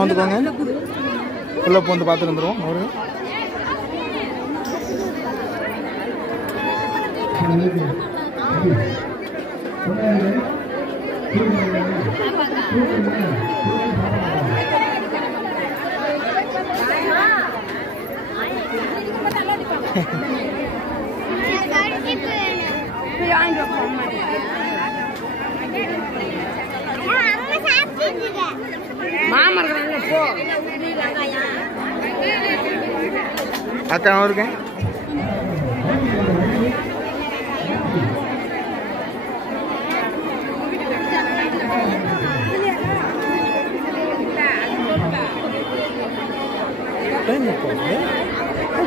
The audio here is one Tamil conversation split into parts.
வந்துக்கோங்க. உள்ளே வந்து பார்த்துட்டு வந்துடுவோம். ஒரு அக்கா இருக்கேன்.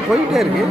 போயிட்டே இருக்கு.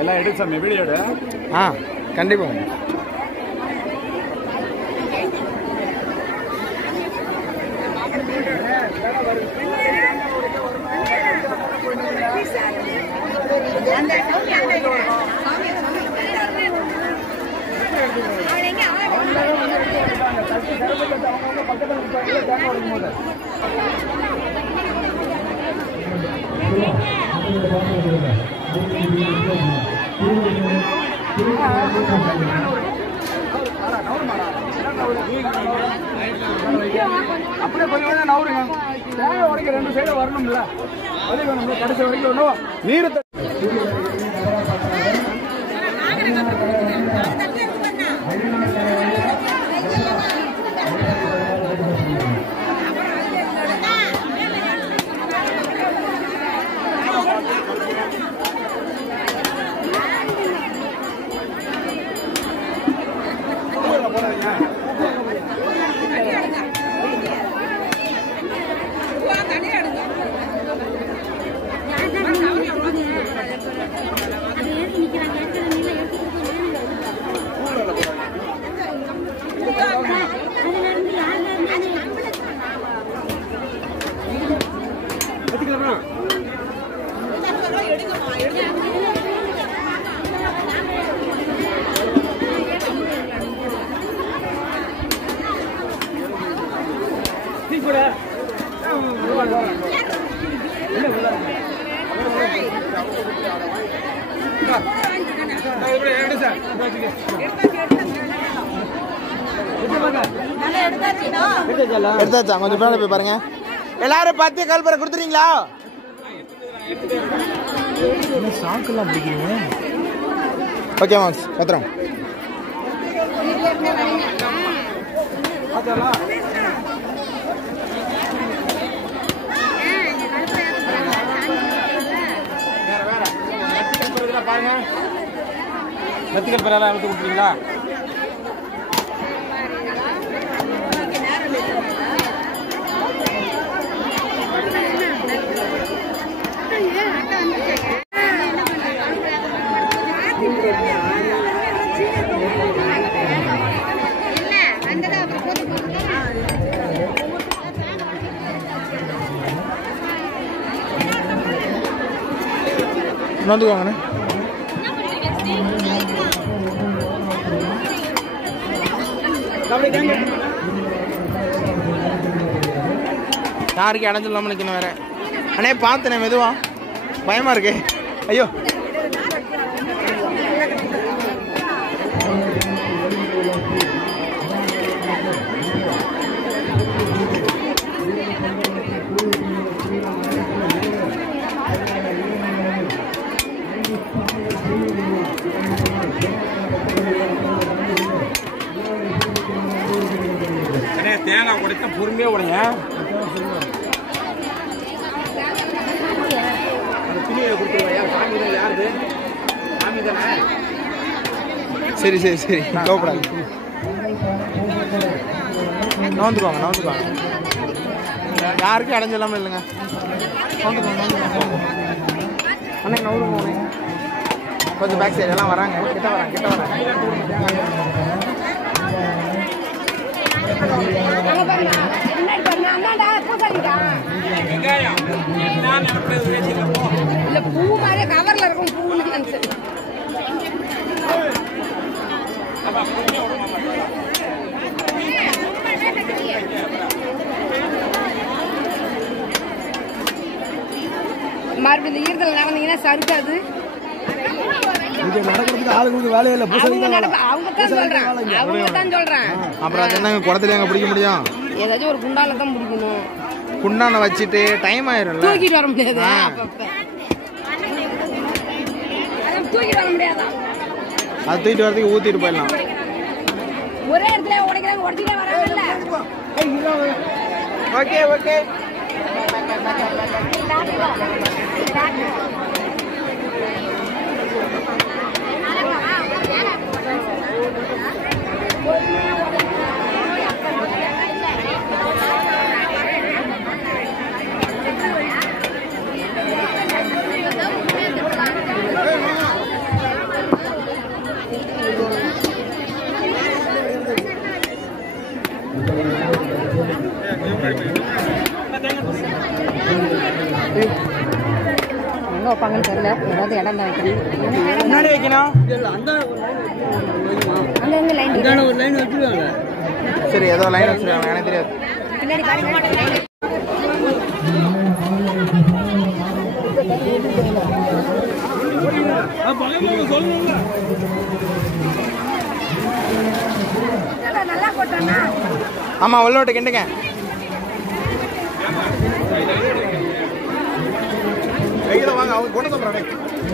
எல்லாம் எடுத்து சாமி வீடியோ எடு. கண்டிப்பாக. அப்படியே கொஞ்சம் நவருங்க. தேவை உடைக்க 2 சைடு வரணும்ல. அது வேணும். கடைசி வரைக்கும் ஒன்றும் நீர் எடுத்தாச்சா? கொஞ்சம் பின்னாடி போய் பாருங்க. எல்லாரும் பார்த்து கல்பரை கொடுத்துறீங்களா? சாக்கெல்லாம் பிடிக்கிறீங்க. ஓகே மாஸ் பத்திரம். பாருங்க நெத்திக்கல் பெறாலாம் எடுத்து கொடுத்துறீங்களா? வந்துக்கோங்கண்ணே. யாருக்கு இடம் சொல்லாமல் நிற்கணும் வேற. அண்ணே பார்த்துனே மெதுவா, பயமா இருக்கு. ஐயோ தேங்காய் உடைக்க பொறுமையாக உடைங்க. துணியை கொடுத்துருவாயா? சாமி தான். யாருது? சாமி தானே. சரி சரி சரி, கோபப்படாது. நவுந்துக்குவாங்க. யாருக்கும் இடைஞ்சலாமல் இல்லைங்க. நவுந்துக்குவாங்க. அண்ணே நவுருங்க. கொஞ்சம் பேக் சைடு எல்லாம் வராங்க. கிட்ட வராங்க. இல்ல பூ மாதிரி கவர்ல இருக்கும் பூன்னு மறுபடியும் இந்த ஈரத்தில் நடந்தீங்கன்னா சறுக்காது. நடக்கிறதுக்கு ஆளுங்களுக்கு வேலையே இல்லை. அவங்க தான் சொல்றேன். அப்புறம் அது என்னங்க குடத்துல எங்க பிடிக்க முடியும்? ஏதாச்சும் ஒரு குண்டால தான் பிடிக்கணும். குண்டான வச்சுட்டு டைம் ஆயிரும்ல. தூக்கிட்டு வர முடியாது. தூக்கிட்டு வர முடியாதா? அது தூக்கிட்டு வரதுக்கு ஊத்திட்டு போயிடலாம். ஒரே இடத்துல உடைக்கிறாங்க, உடச்சிட்டே வராங்கல்ல. ஓகே எங்க வைப்பாங்கன்னு தெரியல. ஏதாவது இடம் தான் வைக்கணும். முன்னாடி வைக்கணும். அங்க எங்க லைன் ஒரு லைன் வச்சிருக்காங்க. சரி ஏதோ லைன் வச்சிருக்காங்க, எனக்கு தெரியாது. பின்னாடி பாருங்க. நல்லா போட்டானா? ஆமா உள்ளோட்ட கிண்டுங்க.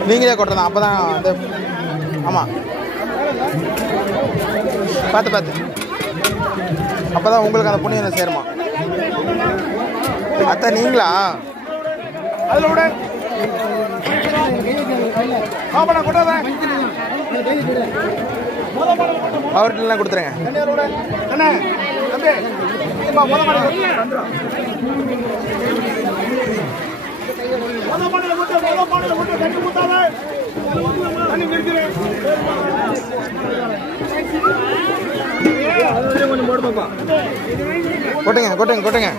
நீங்களே கொட்டுறதா? அப்பதான் அந்த ஆமா பார்த்து அப்பதான் உங்களுக்கு அந்த புண்ணியம் சேருமா? அத்தை நீங்களா? அதுல விட அவர்கிட்ட கொடுத்துருங்க. கொட்டுங்க.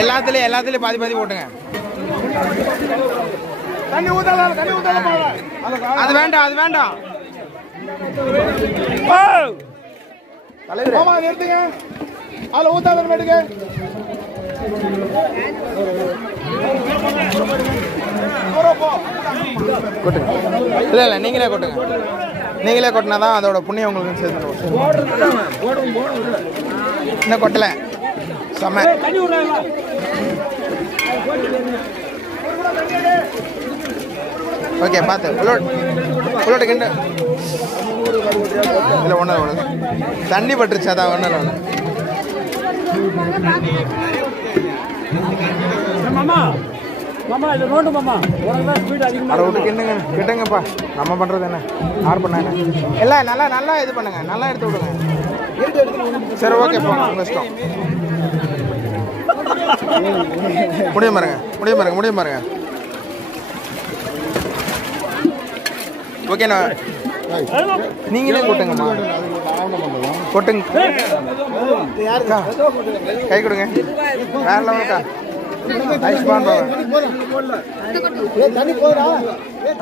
எல்லாத்துலயும் பாதி போட்டுங்க. அது வேண்டாம். நிறுத்துங்க. அதுல ஊத்தாத மேட்டுங்க. கொட்டுங்க. இல்ல நீங்களே கொட்டுங்க. நீங்களே கொட்டினாதான் அதோட புண்ணியம் உங்களுக்கு சேர்த்துடும். இன்னும் கொட்டல. செம்ம. ஓகே பார்த்து உள்ளோட்ட கிண்டு. இல்லை ஒன்று தண்ணி பட்டுருச்சு, அதான் ஒன்று கிட்டங்கப்பா. நம்ம பண்றது என்ன, ஆர் பண்ண எல்லாம் நல்லா இது பண்ணுங்க, நல்லா எடுத்து விடுங்க. சரி ஓகே போங்க, உங்க இஷ்டம். முடியும் பாருங்க. ஓகேண்ணா, நீங்களே கொட்டுங்கம்மா. கொட்டுங்க, யாருக்கா கை கொடுங்க. வேற லெவலுக்கா. ஐஸ்பான்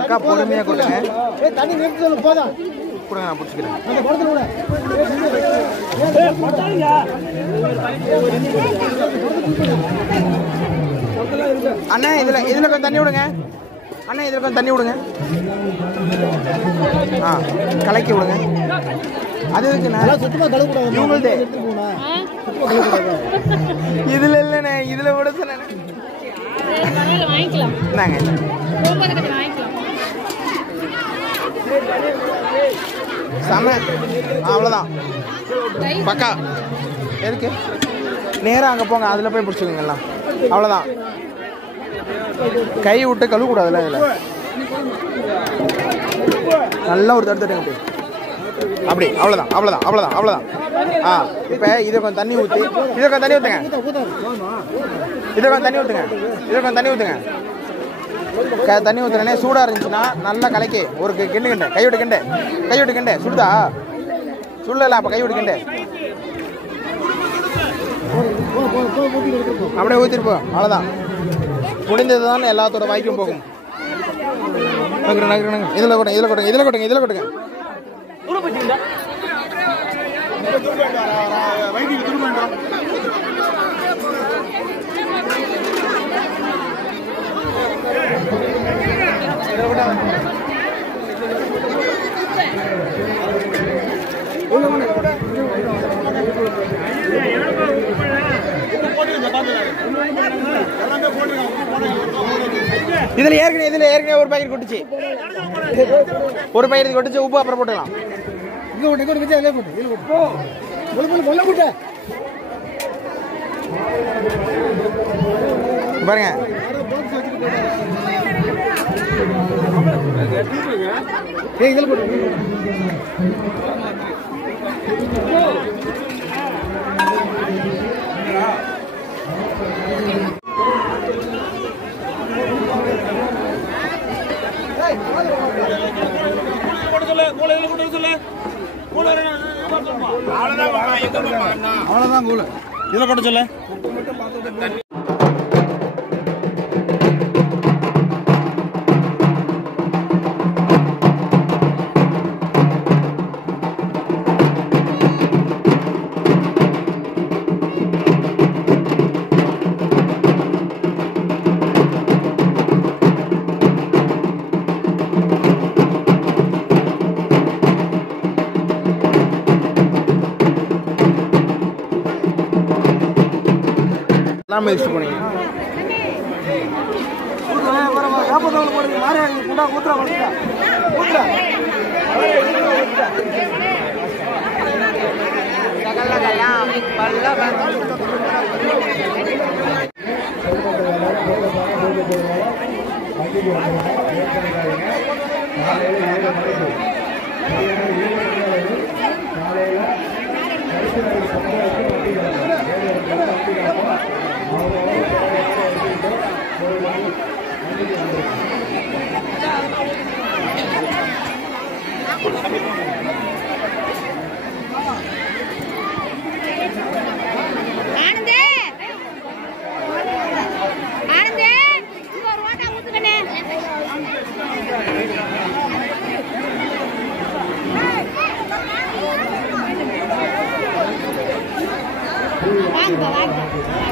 அக்கா பொறுமையா கொடுங்க. கொடுங்க, நான் பிடிச்சிக்கிறேன். அண்ணா இதுல கொஞ்சம் தண்ணி விடுங்க. கலக்கி விடுங்க. அது இவங்கள்ட்ட இதுல இல்லைண்ணே, இதுல விட சொன்னேன். செம, அவ்வளோதான் பக்கா. எதுக்கு நேராக அங்கே போங்க, அதில் போய் பிடிச்சிக்கோங்க எல்லாம். அவ்வளோதான், கை விட்டு கழுவக்கூடாதுல்ல. இதில் நல்லா ஒரு தடுத்துட்டுங்க. அப்படி அவ்வளோதான் அவ்வளோதான் அவ்வளோதான் அவ்வளோதான். ஆ இப்போ இதை கொஞ்சம் தண்ணி ஊற்றி இதை கொஞ்சம் தண்ணி ஊற்றுங்க. இதை கொஞ்சம் தண்ணி ஊற்றுங்க. இதை கொஞ்சம் தண்ணி ஊற்றுங்க. தண்ணி ஊற்றுனே சூடாக இருந்துச்சுன்னா நல்லா கலக்கி ஒரு கிண்டு கிண்டு கைவிட்டு கிண்டு கைவிட்டு கிண்டு சுடுதா சுடலாம். அப்போ கைவிட்டு கிண்டு அப்படியே ஊற்றிருப்போம். அவ்வளோதான் முடிந்தது தான் எல்லாத்தோட வாய்க்கும் போகும். இதில் கொட்டுங்க இதில் கொட்டுங்க இதில் கொட்டுங்க இதில் கொட்டுங்க. இதுல ஏற்கனவே ஒரு பாக்கெட் கொட்டுச்சு. ஒரு பாக்கெட் கொட்டுச்சு. உப்பு அப்புறம் போட்டுக்கலாம். பாருங்க அவ்வளவுதான் கூழ் இதுல கொட்ட சொல்ல. நாம யூஸ் பண்ணீங்க வாங்க